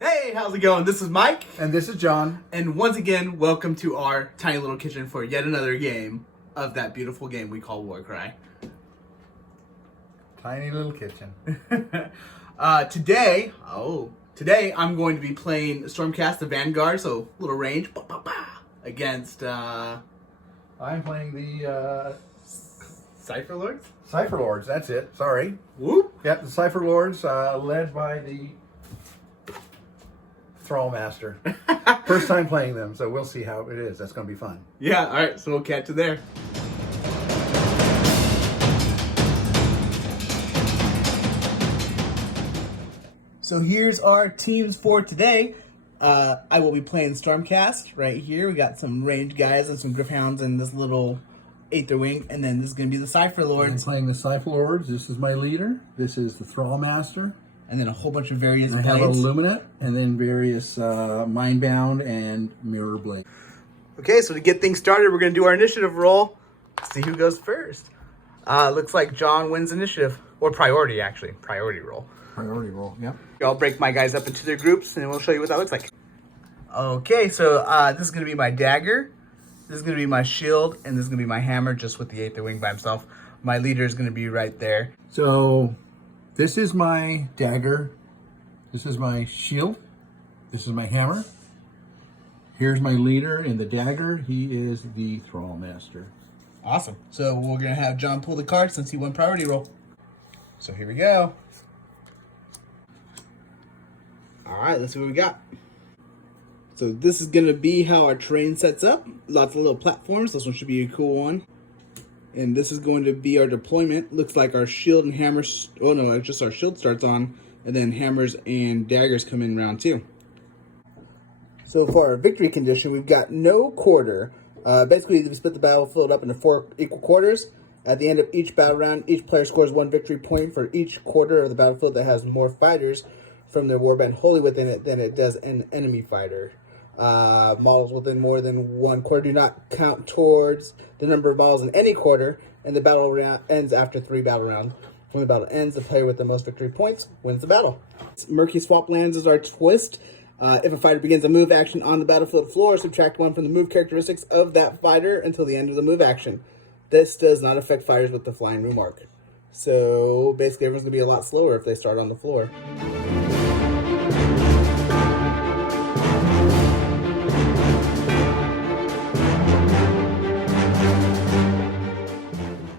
Hey, how's it going? This is Mike. And this is John. And once again, welcome to our tiny little kitchen for yet another game of that beautiful game we call WARCRY. Tiny little kitchen. Today I'm going to be playing Stormcast Vanguard, so little range, against I'm playing the Cypher Lords? Cypher Lords, that's it. Sorry. Whoop! Yep, the Cypher Lords, led by the Thrallmaster. First time playing them, so we'll see how it is. That's going to be fun. Yeah, alright, so we'll catch you there. So here's our teams for today. I will be playing Stormcast right here. We got some ranged guys and some Gryphhounds and this little Aetherwing, and then this is going to be the Cypher I'm Lords. playing the Cypher Lords. This is my leader. This is the Thrallmaster. And then a whole bunch of various I have a Luminate, and then various Mindbound and Mirroblade. Okay, so to get things started, we're going to do our initiative roll. See who goes first. Looks like John wins initiative. Or priority, actually. Priority roll. Priority roll, yep. I'll break my guys up into their groups, and we'll show you what that looks like. Okay, so this is going to be my dagger. This is going to be my shield, and this is going to be my hammer, just with the Aetherwing by himself. My leader is going to be right there. So, this is my dagger. This is my shield. This is my hammer. Here's my leader in the dagger. He is the Thrallmaster. Awesome. So we're going to have John pull the card since he won priority roll. So here we go. All right, let's see what we got. So this is going to be how our terrain sets up. Lots of little platforms. This one should be a cool one. And this is going to be our deployment. Looks like our shield and hammers. Oh no, just our shield starts on. And then hammers and daggers come in round 2. So for our victory condition, we've got no quarter. Basically, we split the battlefield up into 4 equal quarters. At the end of each battle round, each player scores 1 victory point for each quarter of the battlefield that has more fighters from their warband wholly within it than it does an enemy fighter. Models within more than 1 quarter do not count towards the number of models in any quarter, and the battle round ends after 3 battle rounds. When the battle ends, the player with the most victory points wins the battle. Murky Swamplands is our twist. If a fighter begins a move action on the battlefield floor, subtract 1 from the move characteristics of that fighter until the end of the move action. This does not affect fighters with the flying room arc. So basically everyone's going to be a lot slower if they start on the floor.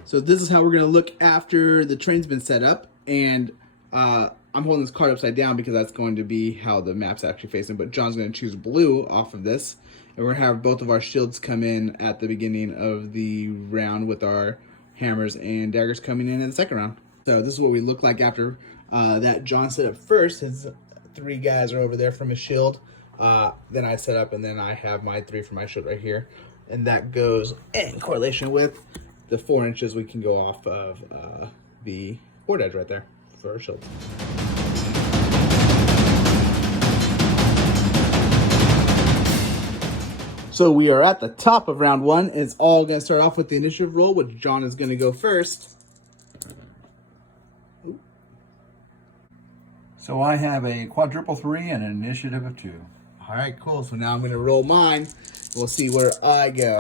So this is how we're going to look after the train's been set up. And I'm holding this card upside down because that's going to be how the map's actually facing. But John's going to choose blue off of this. And we're going to have both of our shields come in at the beginning of the round with our hammers and daggers coming in the second round. So this is what we look like after that John set up first. His 3 guys are over there from his shield. Then I set up, and then I have my 3 for my shield right here. And that goes in correlation with the 4 inches we can go off of the board edge right there for our shield. So we are at the top of round 1. It's all going to start off with the initiative roll, which John is going to go first. So I have a quadruple 3 and an initiative of 2. All right, cool. So now I'm going to roll mine. We'll see where I go.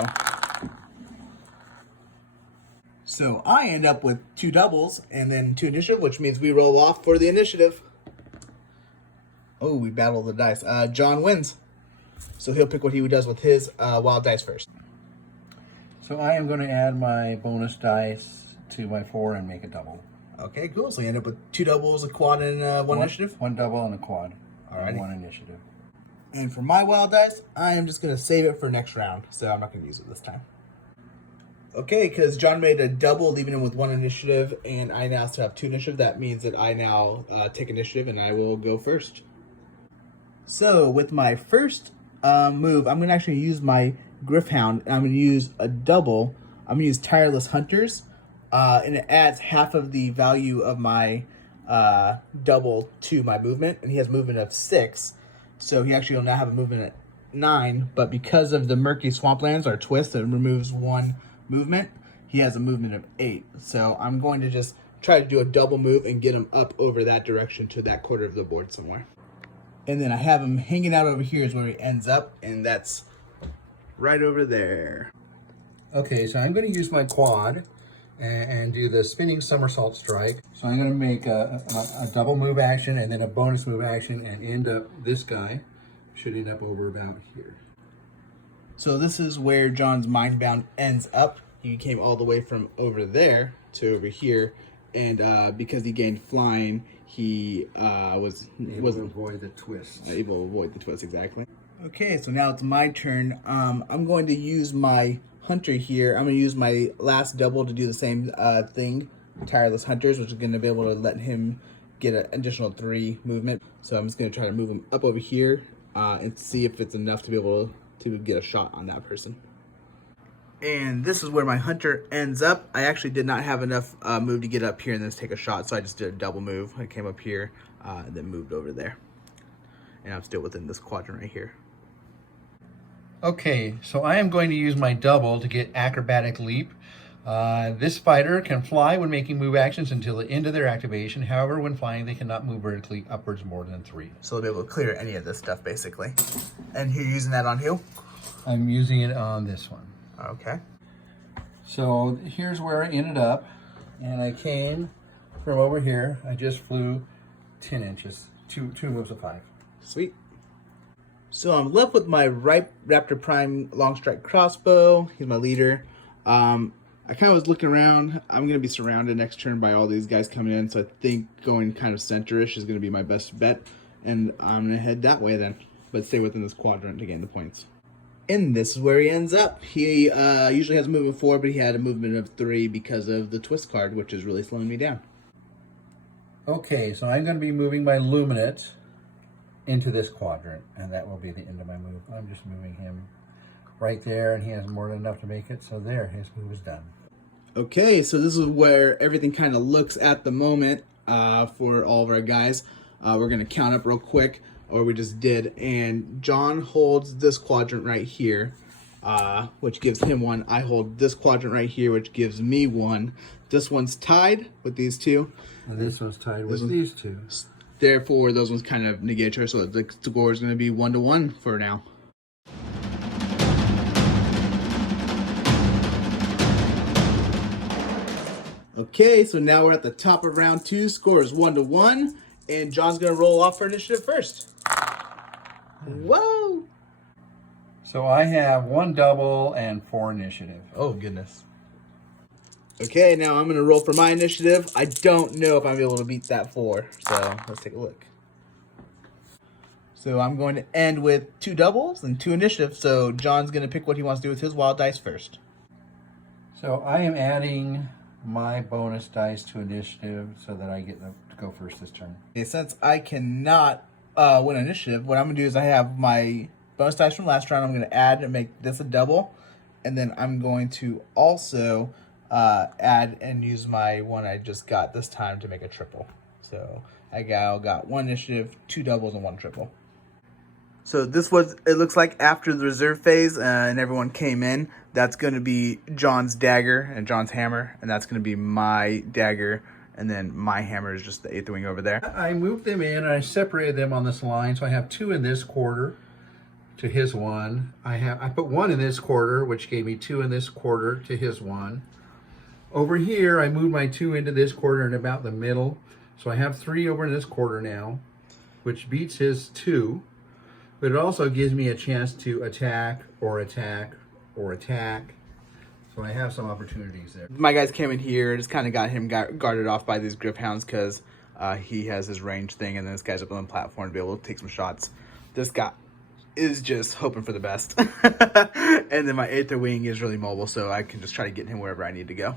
So I end up with 2 doubles and then 2 initiative, which means we roll off for the initiative. Oh, we battle the dice. John wins. So he'll pick what he does with his wild dice first. So I am going to add my bonus dice to my 4 and make a double. Okay, cool. So you end up with 2 doubles, a quad, and one initiative? 1 double and a quad. Alrighty. 1 initiative. And for my wild dice, I am just going to save it for next round. So I'm not going to use it this time. Okay, because John made a double, leaving him with 1 initiative, and I now still have 2 initiative. That means that I now take initiative, and I will go first. So with my first move, I'm going to actually use my Gryphhound. I'm going to use a double. I'm going to use Tireless Hunters, and it adds half of the value of my double to my movement, and he has movement of 6, so he actually will now have a movement at 9, but because of the Murky Swamplands, our twist, that removes 1 movement, he has a movement of 8. So I'm going to just try to do a double move and get him up over that direction to that quarter of the board somewhere. And then I have him hanging out over here is where he ends up, and that's right over there. Okay, so I'm going to use my quad and do the spinning somersault strike. So I'm going to make a double move action and then a bonus move action and end up, this guy should end up over about here. So this is where John's Mindbound ends up. He came all the way from over there to over here, and because he gained flying, he wasn't able to avoid the twist. Able to avoid the twist, exactly. Okay, so now it's my turn. I'm going to use my Hunter here. I'm going to use my last double to do the same thing, Tireless Hunters, which is going to be able to let him get an additional 3 movement. So I'm just going to try to move him up over here and see if it's enough to be able to get a shot on that person. And this is where my Hunter ends up. I actually did not have enough move to get up here and then take a shot, so I just did a double move. I came up here and then moved over there. And I'm still within this quadrant right here. Okay, so I am going to use my double to get Acrobatic Leap. This fighter can fly when making move actions until the end of their activation. However, when flying, they cannot move vertically upwards more than 3. So they'll be able to clear any of this stuff, basically. And you're using that on who? I'm using it on this one. Okay. So here's where I ended up, and I came from over here. I just flew 10 inches, two moves of 5. Sweet. So I'm left with my Raptor Prime Longstrike Crossbow. He's my leader. I kind of was looking around. I'm going to be surrounded next turn by all these guys coming in, so I think going kind of center-ish is going to be my best bet. And I'm going to head that way then, but stay within this quadrant to gain the points. And this is where he ends up. He usually has a movement of 4, but he had a movement of 3 because of the twist card, which is really slowing me down. Okay, so I'm going to be moving my Luminate into this quadrant, and that will be the end of my move. I'm just moving him right there, and he has more than enough to make it, so there, his move is done. Okay, so this is where everything kind of looks at the moment for all of our guys. We're going to count up real quick, or we just did, and John holds this quadrant right here, which gives him 1. I hold this quadrant right here, which gives me 1. This one's tied with these 2. And this one's tied with these 2. Therefore, those ones kind of negate each other, so the score is going to be 1-1 for now. Okay, so now we're at the top of round 2. Score is 1-1, and John's going to roll off for initiative first. Whoa! So I have 1 double and 4 initiative. Oh, goodness. Okay, now I'm going to roll for my initiative. I don't know if I'm able to beat that 4, so let's take a look. So I'm going to end with 2 doubles and 2 initiatives, so John's going to pick what he wants to do with his wild dice first. So I am adding my bonus dice to initiative so that I get to go first this turn. Okay, since I cannot win initiative, what I'm going to do is I have my bonus dice from last round. I'm going to add and make this a double, and then I'm going to also add and use my one I just got this time to make a triple. So I got 1 initiative, 2 doubles, and 1 triple. So this was, it looks like after the reserve phase and everyone came in, that's going to be John's dagger and John's hammer, and that's going to be my dagger, and then my hammer is just the Aetherwing over there. I moved them in and I separated them on this line, so I have 2 in this quarter to his 1. I put 1 in this quarter, which gave me 2 in this quarter to his 1. Over here, I moved my 2 into this quarter and about the middle, so I have 3 over in this quarter now, which beats his 2. But it also gives me a chance to attack or attack or attack. So I have some opportunities there. My guys came in here, just kind of got him guarded off by these Gryphhounds because he has his range thing, and then this guy's up on the platform to be able to take some shots. This guy is just hoping for the best. And then my Aetherwing is really mobile, so I can just try to get him wherever I need to go.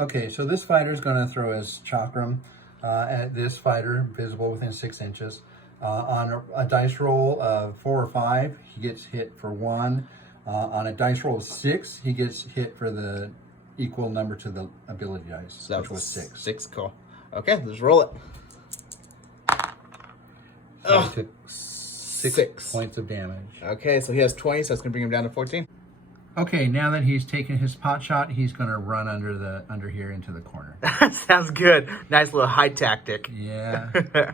Okay, so this fighter is going to throw his chakram at this fighter, visible within 6 inches. On a dice roll of 4 or 5, he gets hit for 1. On a dice roll of 6, he gets hit for the equal number to the ability dice, So which was 6. 6, cool. Okay, let's roll it. So I took 6 points of damage. Okay, so he has 20, so that's going to bring him down to 14. Okay, now that he's taken his pot shot, he's going to run under here into the corner. Sounds good. Nice little high tactic. Yeah.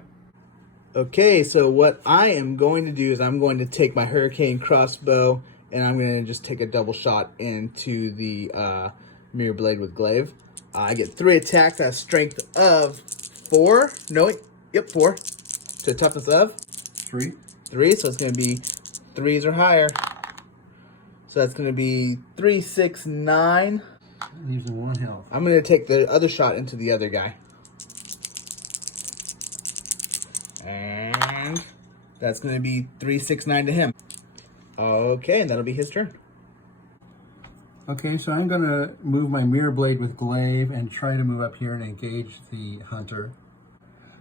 Okay, so what I am going to do is I'm going to take my Hurricane Crossbow and I'm going to just take a double shot into the Mirroblade with Glaive. I get 3 attacks at strength of 4. No, wait. Yep, 4. To toughness of 3. 3, so it's going to be 3s or higher. So that's going to be 3, 6, 9. Leaves him 1 health. I'm going to take the other shot into the other guy. And that's going to be 3, 6, 9 to him. Okay, and that'll be his turn. Okay, so I'm going to move my Mirroblade with Glaive and try to move up here and engage the Hunter.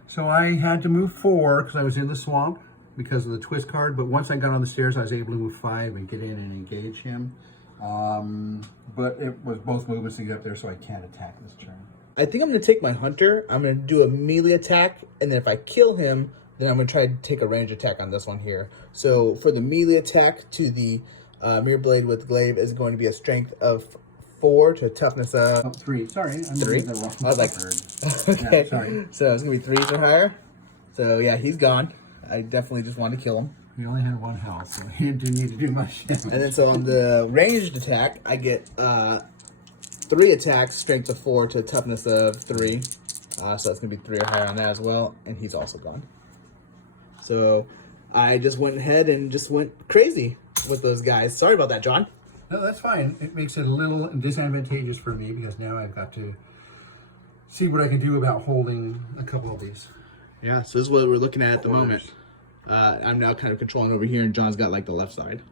So I had to move 4 because I was in the swamp because of the twist card, but once I got on the stairs, I was able to move 5 and get in and engage him. But it was both movements to get up there, so I can't attack this turn. I think I'm going to take my Hunter. I'm going to do a melee attack, and then if I kill him, then I'm going to try to take a range attack on this one here. So for the melee attack to the Mirroblade with Glaive is going to be a strength of 4 to a toughness of... 3. Sorry. I'm 3? the wrong I was like... card. Okay. Yeah, sorry. So it's going to be 3s or higher. So yeah, he's gone. I definitely just wanted to kill him. He only had 1 health, so he didn't need to do much damage. And then so on the ranged attack, I get 3 attacks, strength of 4 to a toughness of 3. So that's going to be 3 or higher on that as well. And he's also gone. So I just went ahead and just went crazy with those guys. Sorry about that, John. No, that's fine. It makes it a little disadvantageous for me because now I've got to see what I can do about holding a couple of these. Yeah, so this is what we're looking at the moment. I'm now kind of controlling over here, and John's got like the left side.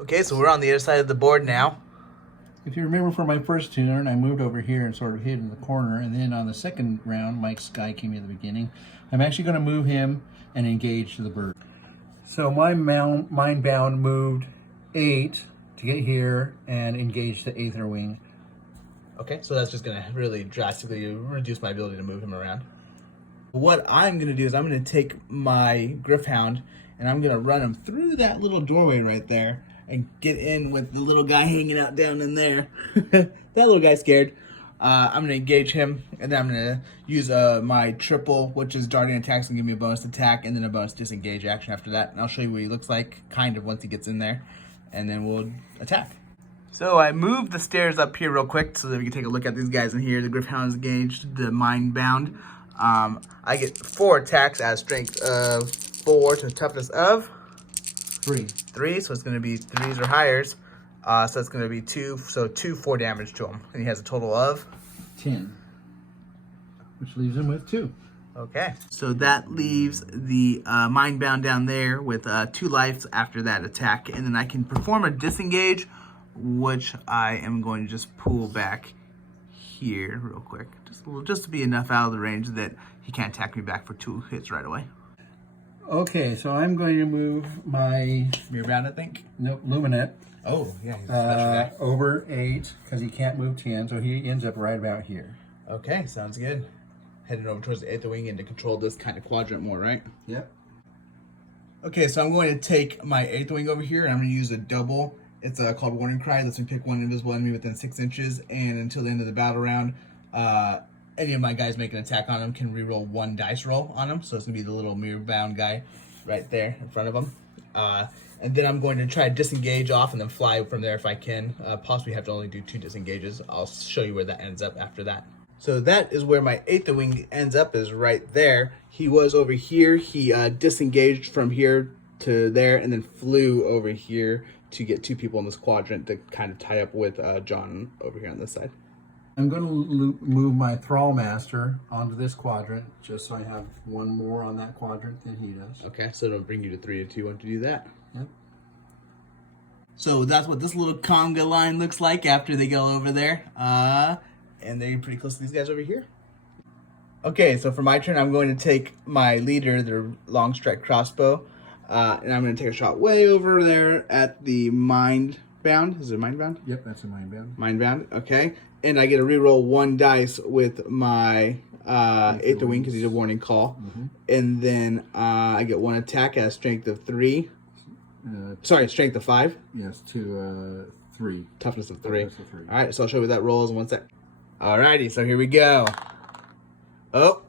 Okay, so we're on the other side of the board now. If you remember from my first turn, I moved over here and sort of hid in the corner, and then on the second round, Mike's guy came in at the beginning. I'm actually going to move him and engage the bird. So my Mindbound moved 8 to get here and engage the Aetherwing. Okay, so that's just going to really drastically reduce my ability to move him around. What I'm going to do is I'm going to take my Gryphhound and I'm going to run him through that little doorway right there and get in with the little guy hanging out down in there. That little guy's scared. I'm going to engage him, and then I'm going to use my triple, which is darting attacks, and give me a bonus attack, and then a bonus disengage action after that. And I'll show you what he looks like, kind of, once he gets in there, and then we'll attack. So I moved the stairs up here real quick so that we can take a look at these guys in here. The Gryphhound is engaged, the Mindbound. I get 4 attacks at a strength of 4 to a toughness of 3. 3, so it's going to be 3s or highers. So that's going to be 2, so 2 4 damage to him. And he has a total of 10, which leaves him with 2. Okay. So that leaves the Mindbound down there with 2 lives after that attack. And then I can perform a disengage, which I am going to just pull back here real quick. Just to be enough out of the range that he can't attack me back for 2 hits right away. Okay, so I'm going to move my Mirroblade, I think. Nope, Luminate. Oh, yeah, he's a special guy. Over 8 because he can't move 10, so he ends up right about here. Okay, sounds good. Heading over towards the Aetherwing and to control this kind of quadrant more, right? Yep. Okay, so I'm going to take my Aetherwing over here and I'm going to use a double. It's called Warning Cry. Lets me pick 1 invisible enemy within 6 inches, and until the end of the battle round, any of my guys make an attack on him can reroll 1 dice roll on him. So it's going to be the little mirror-bound guy right there in front of him. And then I'm going to try to disengage off and then fly from there if I can. Possibly have to only do 2 disengages. I'll show you where that ends up after that. So that is where my Aetherwing ends up, is right there. He was over here. He disengaged from here to there and then flew over here to get 2 people in this quadrant to kind of tie up with John over here on this side. I'm going to move my Thrallmaster onto this quadrant just so I have 1 more on that quadrant than he does. Okay, so it'll bring you to 3 and 2 once you do that. Yep. So that's what this little conga line looks like after they go over there. And they're pretty close to these guys over here. Okay, so for my turn, I'm going to take my leader, the Longstrike Crossbow, and I'm going to take a shot way over there at the Mindbound. Is it Mindbound? Yep, that's a Mindbound. Mindbound, okay. And I get to reroll 1 dice with my Aetherwing because he's a warning call. Mm-hmm. And then I get 1 attack at a strength of 3. Sorry, strength of 5. Yes, to 3. Toughness of 3. Toughness of 3. All right, so I'll show you what that rolls in 1 sec. Alrighty, so here we go. Oh,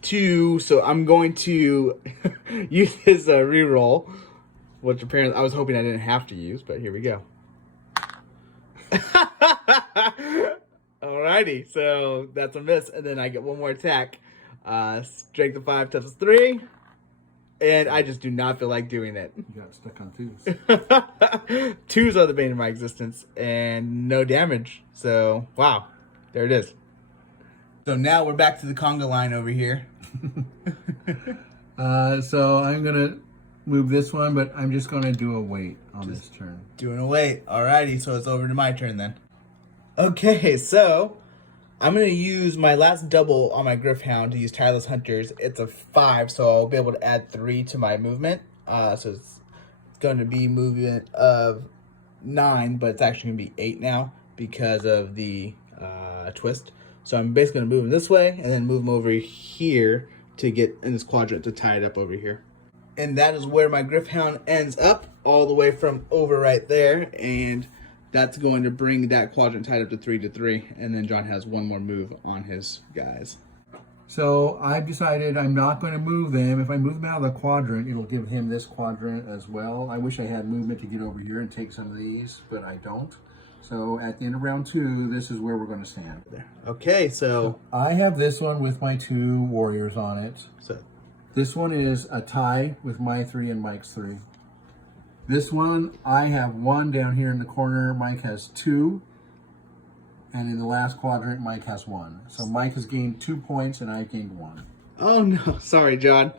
2. So I'm going to use his reroll, which apparently I was hoping I didn't have to use, but here we go. Alrighty, so that's a miss, and then I get one more attack. Strength of 5, toughness 3, and I just do not feel like doing it. You got stuck on 2s. 2s are the bane of my existence, and no damage. So wow, there it is. So now we're back to the conga line over here. So I'm gonna move this one, but I'm just gonna do a wait on this turn. Doing a wait. Alrighty, so it's over to my turn then. Okay, so I'm going to use my last double on my Gryphhound to use Tireless Hunters. It's a 5, so I'll be able to add 3 to my movement. So it's going to be movement of 9, but it's actually going to be 8 now because of the twist. So I'm basically going to move him this way and then move him over here to get in this quadrant to tie it up over here. And that is where my Gryphhound ends up, all the way from over right there. And that's going to bring that quadrant tied up to 3/3, and then John has one more move on his guys. So I've decided I'm not going to move them. If I move them out of the quadrant, it'll give him this quadrant as well. I wish I had movement to get over here and take some of these, but I don't. So at the end of round 2, this is where we're going to stand. Okay, so I have this one with my 2 warriors on it. So this one is a tie with my 3 and Mike's 3. This one, I have 1 down here in the corner. Mike has 2. And in the last quadrant, Mike has 1. So Mike has gained 2 points and I've gained 1. Oh no, sorry, John.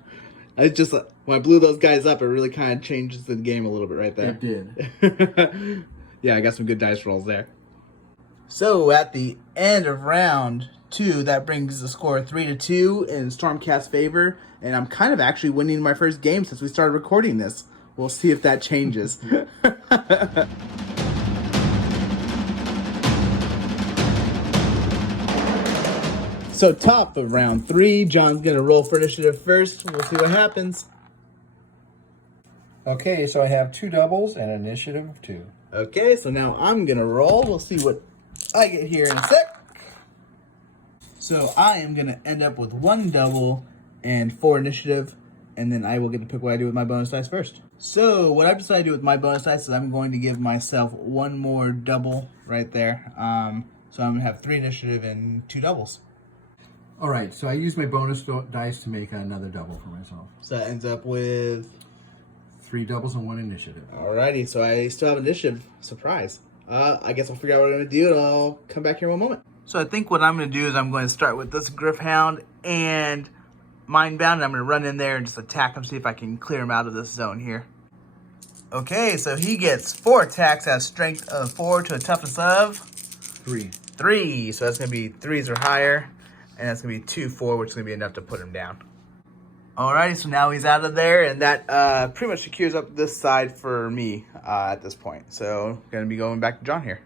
It's just when I blew those guys up, it really kind of changes the game a little bit right there. It did. Yeah, I got some good dice rolls there. So at the end of round 2, that brings the score 3-2 in Stormcast's favor. And I'm kind of actually winning my first game since we started recording this. We'll see if that changes. So top of round 3, John's going to roll for initiative first. We'll see what happens. Okay, so I have 2 doubles and an initiative of 2. Okay, so now I'm going to roll. We'll see what I get here in a sec. So I am going to end up with 1 double and 4 initiative. And then I will get to pick what I do with my bonus dice first. So what I've decided to do with my bonus dice is I'm going to give myself 1 more double right there. So I'm going to have 3 initiative and 2 doubles. All right, so I used my bonus dice to make another double for myself. So that ends up with 3 doubles and 1 initiative. Alrighty, so I still have initiative. Surprise. I guess I'll figure out what I'm going to do and I'll come back here in 1 moment. So I think what I'm going to do is I'm going to start with this Gryphhound and Mindbound, and I'm going to run in there and just attack him, see if I can clear him out of this zone here. Okay, so he gets 4 attacks, has strength of 4 to a toughness of 3. 3. So that's going to be 3s or higher, and that's going to be 2-4, which is going to be enough to put him down. Alrighty, so now he's out of there, and that pretty much secures up this side for me at this point. So going to be going back to John here.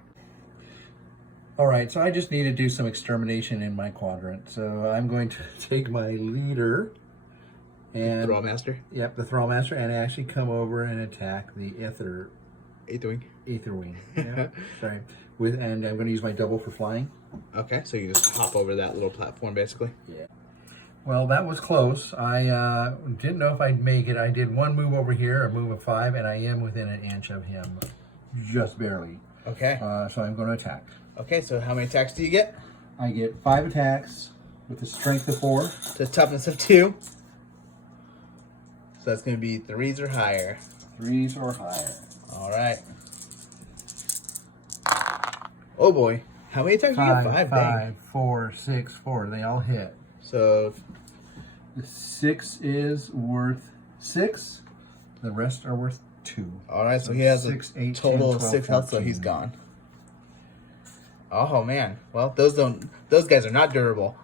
All right, so I just need to do some extermination in my quadrant. So I'm going to take my leader and Thrallmaster. Yep, the Thrallmaster, and actually come over and attack the Aetherwing. Yeah, sorry. And I'm going to use my double for flying. Okay, so you just hop over that little platform, basically. Yeah. Well, that was close. I didn't know if I'd make it. I did 1 move over here, a move of 5, and I am within an inch of him, just barely. Okay. So I'm going to attack. Okay, so how many attacks do you get? I get 5 attacks with a strength of 4. To toughness of 2. So that's going to be 3s or higher. 3s or higher. All right. Oh boy. How many attacks do you get? 5. 5, 4, 6, 4. They all hit. So The 6 is worth 6. The rest are worth 2. All right, so he has 6, a 8, total 10, of 12, 6 health, so 14. he's gone. Oh man. Well, those guys are not durable.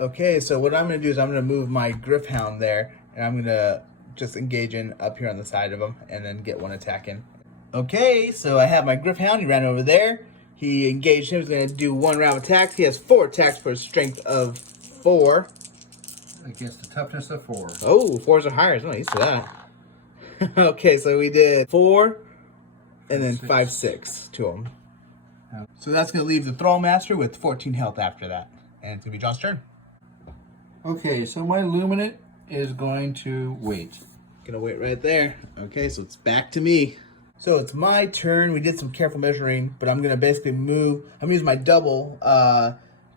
Okay, so what I'm gonna do is I'm gonna move my Gryphhound there, and I'm gonna just engage in up here on the side of him, and then get 1 attack in. Okay, so I have my Gryphhound. He ran over there. He engaged him. He's gonna do 1 round of attacks. He has 4 attacks for a strength of 4. Against a toughness of 4. Oh, 4s are higher. I'm not used to that. Okay, so we did 4, and then 5/6 to him. So that's going to leave the Thrallmaster with 14 health after that. And it's going to be John's turn. Okay, so my Luminate is going to wait. Gonna wait right there. Okay, so it's back to me. So it's my turn. We did some careful measuring, but I'm gonna basically move. I'm gonna use my double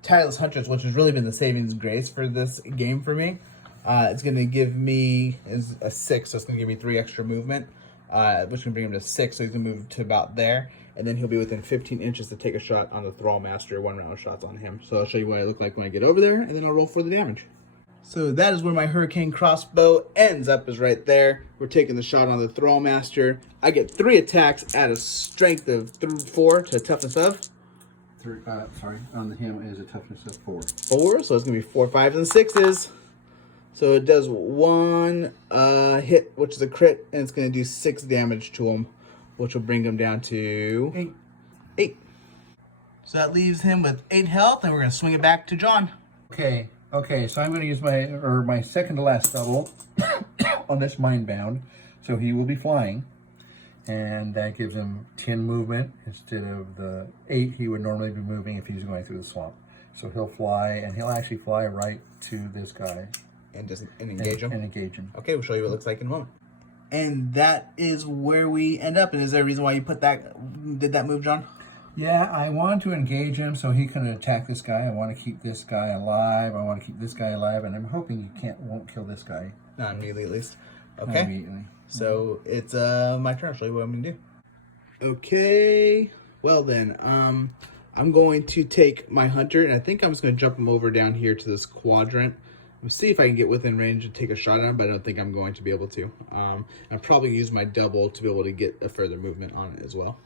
Tireless Hunters, which has really been the savings grace for this game for me. It's gonna give me a 6, so it's gonna give me 3 extra movement, which can bring him to 6. So he's gonna move to about there, and then he'll be within 15 inches to take a shot on the Thrallmaster. 1 round of shots on him. So I'll show you what I look like when I get over there, and then I'll roll for the damage. So that is where my Hurricane Crossbow ends up, is right there. We're taking the shot on the Thrallmaster. I get 3 attacks at a strength of 4 to a toughness of? On him is a toughness of 4. 4, so it's going to be 4, 5s, and 6s. So it does 1 hit, which is a crit, and it's going to do 6 damage to him, which will bring him down to 8. So that leaves him with 8 health, and we're going to swing it back to John. Okay, so I'm going to use my second to last double on this Mindbound. So he will be flying, and that gives him 10 movement instead of the 8 he would normally be moving if he was going through the swamp. So he'll fly, and he'll actually fly right to this guy. And engage him? And engage him. Okay, we'll show you what it looks like in a moment. And that is where we end up. And is there a reason why you did that move, John? Yeah, I want to engage him so he can attack this guy. I want to keep this guy alive. I want to keep this guy alive, and I'm hoping you won't kill this guy. Not immediately, at least. Okay. Not immediately. So it's my turn. I'll show you what I'm gonna do. Okay. Well then, I'm going to take my hunter, and I think I'm just gonna jump him over down here to this quadrant. We'll see if I can get within range and take a shot at him, but I don't think I'm going to be able to. I'll probably use my double to be able to get a further movement on it as well.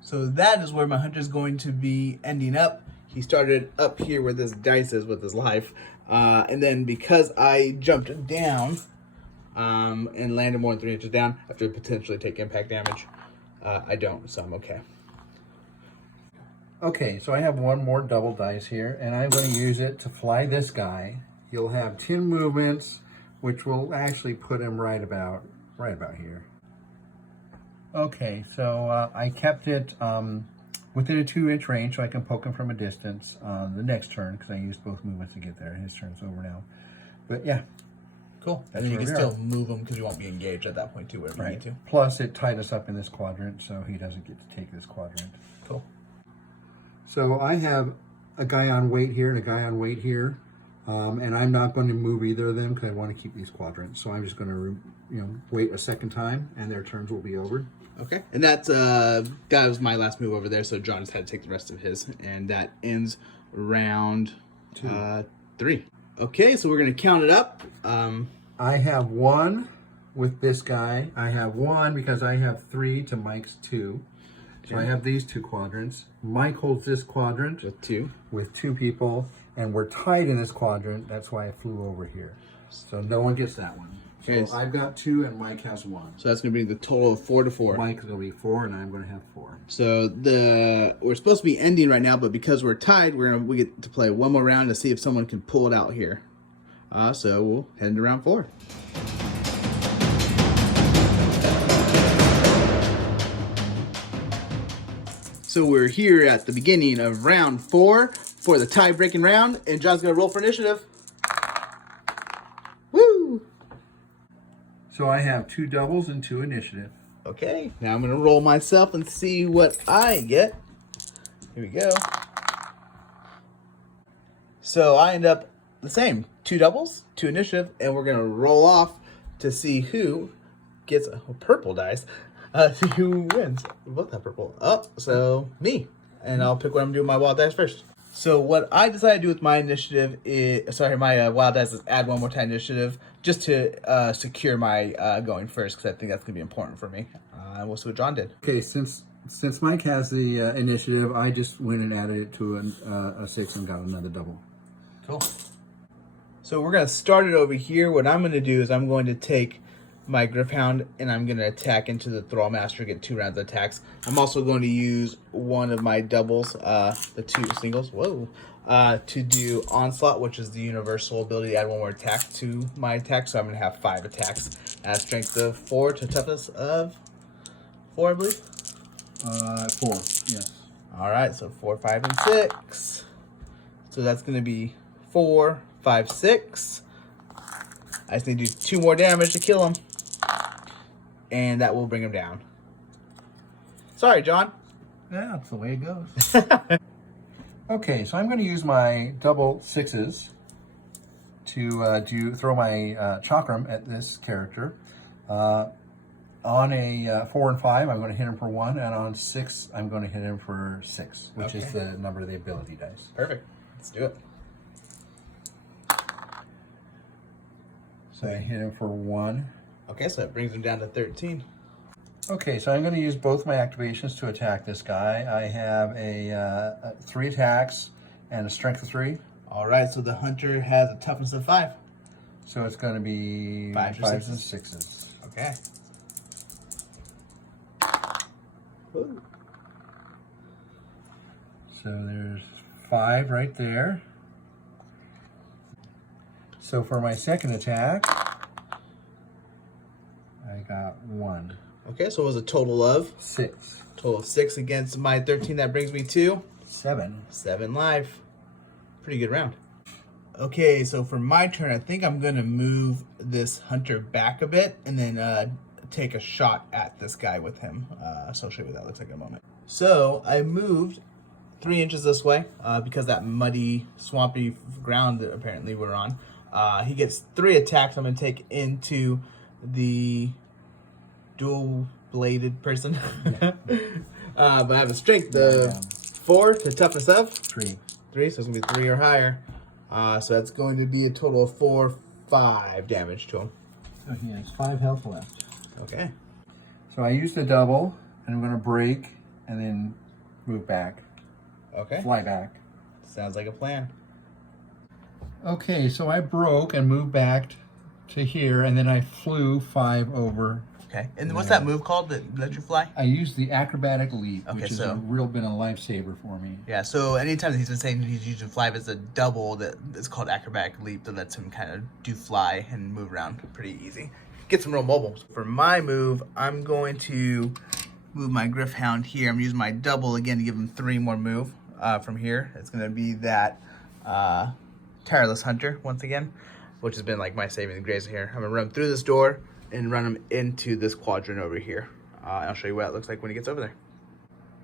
So that is where my hunter is going to be ending up. He started up here where this dice is with his life. And then because I jumped down and landed more than 3 inches down, I have to potentially take impact damage. I don't, so I'm okay. Okay, so I have 1 more double dice here, and I'm going to use it to fly this guy. He'll have 10 movements, which will actually put him right about here. Okay, so I kept it within a 2-inch range so I can poke him from a distance on the next turn because I used both movements to get there. His turn's over now. But yeah. Cool. And then you can still move him because you won't be engaged at that point too, wherever you need to. Plus it tied us up in this quadrant so he doesn't get to take this quadrant. Cool. So I have a guy on weight here and a guy on weight here. And I'm not going to move either of them because I want to keep these quadrants. So I'm just going to wait a second time and their turns will be over. Okay, and that was my last move over there, so John just had to take the rest of his, and that ends round 3. Okay, so we're going to count it up. I have 1 with this guy. I have 1 because I have 3 to Mike's 2. So I have these 2 quadrants. Mike holds this quadrant. With 2 people, and we're tied in this quadrant. That's why I flew over here. So no one gets that one. So I've got 2 and Mike has 1. So that's going to be the total of 4 to 4. Mike's going to be 4 and I'm going to have 4. So we're supposed to be ending right now, but because we're tied, we get to play 1 more round to see if someone can pull it out here. So we'll head into round 4. So we're here at the beginning of round 4 for the tie-breaking round, and John's going to roll for initiative. Woo! So I have 2 doubles and 2 initiative. Okay, now I'm going to roll myself and see what I get. Here we go. So I end up the same. 2 doubles, 2 initiative, and we're going to roll off to see who gets a purple dice. See who wins. We both have purple. Oh, so me. And I'll pick what I'm doing my wild dice first. So what I decided to do with my initiative is, my wild dice is add 1 more time initiative just to secure my going first because I think that's going to be important for me. And we'll see what John did. Okay, since Mike has the initiative, I just went and added it to a 6 and got another double. Cool. So we're going to start it over here. What I'm going to do is I'm going to take my Gryphhound and I'm going to attack into the Thrallmaster, get 2 rounds of attacks. I'm also going to use one of my doubles, the 2 singles, to do Onslaught, which is the universal ability to add 1 more attack to my attack. So I'm going to have 5 attacks at a strength of 4 to toughness of 4, I believe. 4, yes. All right, so 4, 5, and 6. So that's going to be 4, 5, 6. I just need to do 2 more damage to kill him. And that will bring him down. Sorry, John. Yeah, that's the way it goes. Okay, so I'm going to use my double 6s to throw my chakram at this character. On a 4 and 5, I'm going to hit him for 1, and on 6, I'm going to hit him for 6, which is the number of the ability dice. Perfect. Let's do it. So I hit him for 1. Okay, so that brings him down to 13. Okay, so I'm going to use both my activations to attack this guy. I have a 3 attacks and a strength of 3. All right, so the hunter has a toughness of 5. So it's going to be 5s and 6s. Okay. Ooh. So there's 5 right there. So for my second attack, I got 1. Okay, so it was a total of 6. Total of 6 against my 13. That brings me to 7. 7 life. Pretty good round. Okay, so for my turn, I think I'm going to move this hunter back a bit and then take a shot at this guy with him. So I'll show you what that looks like in a moment. So I moved 3 inches this way because that muddy, swampy ground that apparently we're on. He gets 3 attacks I'm going to take into the dual-bladed person. But I have a strength of 4 to toughness of 3. 3, so it's going to be 3 or higher. So that's going to be a total of 4, 5 damage to him. So he has 5 health left. Okay. So I used the double, and I'm going to break and then move back. Okay. Fly back. Sounds like a plan. Okay, so I broke and moved back to here, and then I flew 5 over. Okay. And what's that move called that let you fly? I used the acrobatic leap, Okay, which has so- been a lifesaver for me. Yeah, so anytime that he's been saying he's using fly, it's a double that is called acrobatic leap that lets him kind of do fly and move around pretty easy. Gets him real mobile. For my move, I'm going to move my Gryphhound here. I'm using my double again to give him 3 more move from here. It's going to be that Tireless Hunter once again, which has been like my saving grace here. I'm going to run through this door and run him into this quadrant over here. I'll show you what it looks like when he gets over there.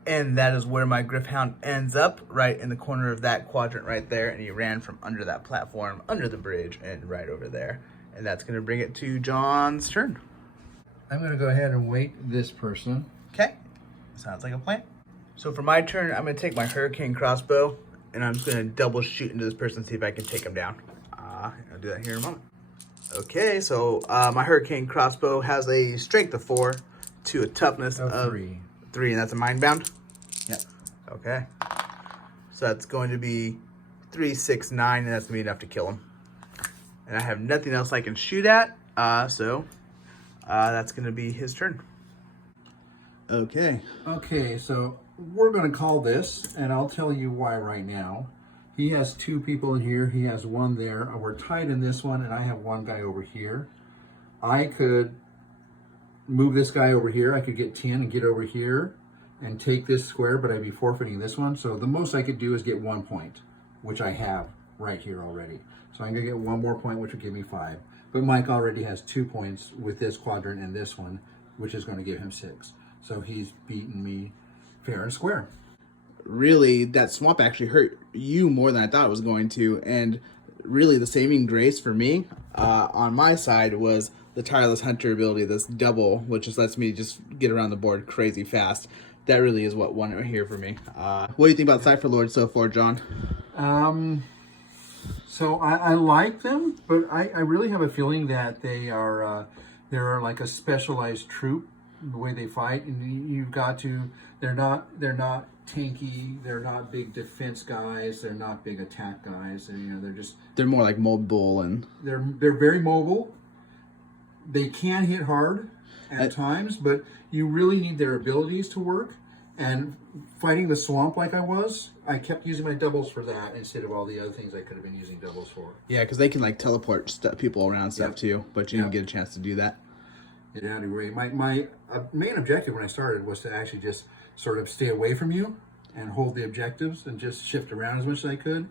And that is where my Gryphhound ends up, right in the corner of that quadrant right there. And he ran from under that platform, under the bridge, and right over there. And that's going to bring it to John's turn. I'm going to go ahead and wait this person. Okay, sounds like a plan. So for my turn, I'm going to take my Hurricane Crossbow, and I'm just going to double shoot into this person and see if I can take him down. I'll do that here in a moment. Okay, so my Hurricane Crossbow has a strength of 4 to a toughness of 3, and that's a Mindbound? Yep. Okay. So that's going to be 3, 6, 9, and that's going to be enough to kill him. And I have nothing else I can shoot at, so that's going to be his turn. Okay. Okay, so we're going to call this, and I'll tell you why right now. He has 2 people in here. He has 1 there. We're tied in this one, and I have 1 guy over here. I could move this guy over here. I could get 10 and get over here and take this square, but I'd be forfeiting this one. So the most I could do is get 1 point, which I have right here already. So I'm going to get 1 more point, which would give me 5. But Mike already has 2 points with this quadrant and this one, which is going to give him 6. So he's beaten me fair and square. Really, that swamp actually hurt you more than I thought it was going to. And really, the saving grace for me on my side was the Tireless Hunter ability, this double, which just lets me just get around the board crazy fast. That really is what won it here for me. What do you think about Cypher Lords so far, John? So I like them, but I really have a feeling that they're like a specialized troop, the way they fight, and you've got to. They're not tanky. They're not big defense guys. They're not big attack guys. And, they're more like mobile and they're very mobile. They can hit hard at times, but you really need their abilities to work. And fighting the swamp like I kept using my doubles for that instead of all the other things I could have been using doubles for. Yeah, because they can like teleport people around stuff too, but you didn't get a chance to do that. Get out of your way. My main objective when I started was to actually just sort of stay away from you and hold the objectives and just shift around as much as I could.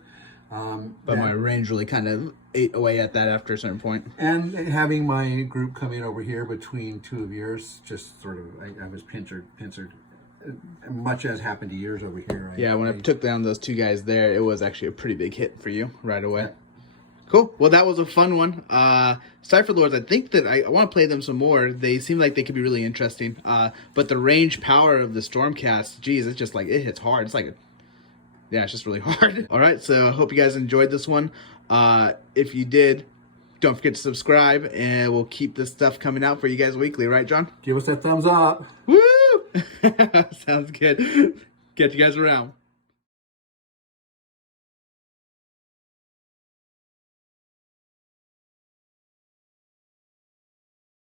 But my range really kind of ate away at that after a certain point. And having my group come in over here between two of yours, just sort of, I was pincered. Much as happened to yours over here. When I took down those two guys there, it was actually a pretty big hit for you right away. Yeah. Cool. Well, that was a fun one. Cypher Lords, I think that I want to play them some more. They seem like they could be really interesting. But the range power of the Stormcast, geez, it's just like, it hits hard. It's like, it's just really hard. All right, so I hope you guys enjoyed this one. If you did, don't forget to subscribe, and we'll keep this stuff coming out for you guys weekly. Right, John? Give us that thumbs up. Woo! Sounds good. Catch you guys around.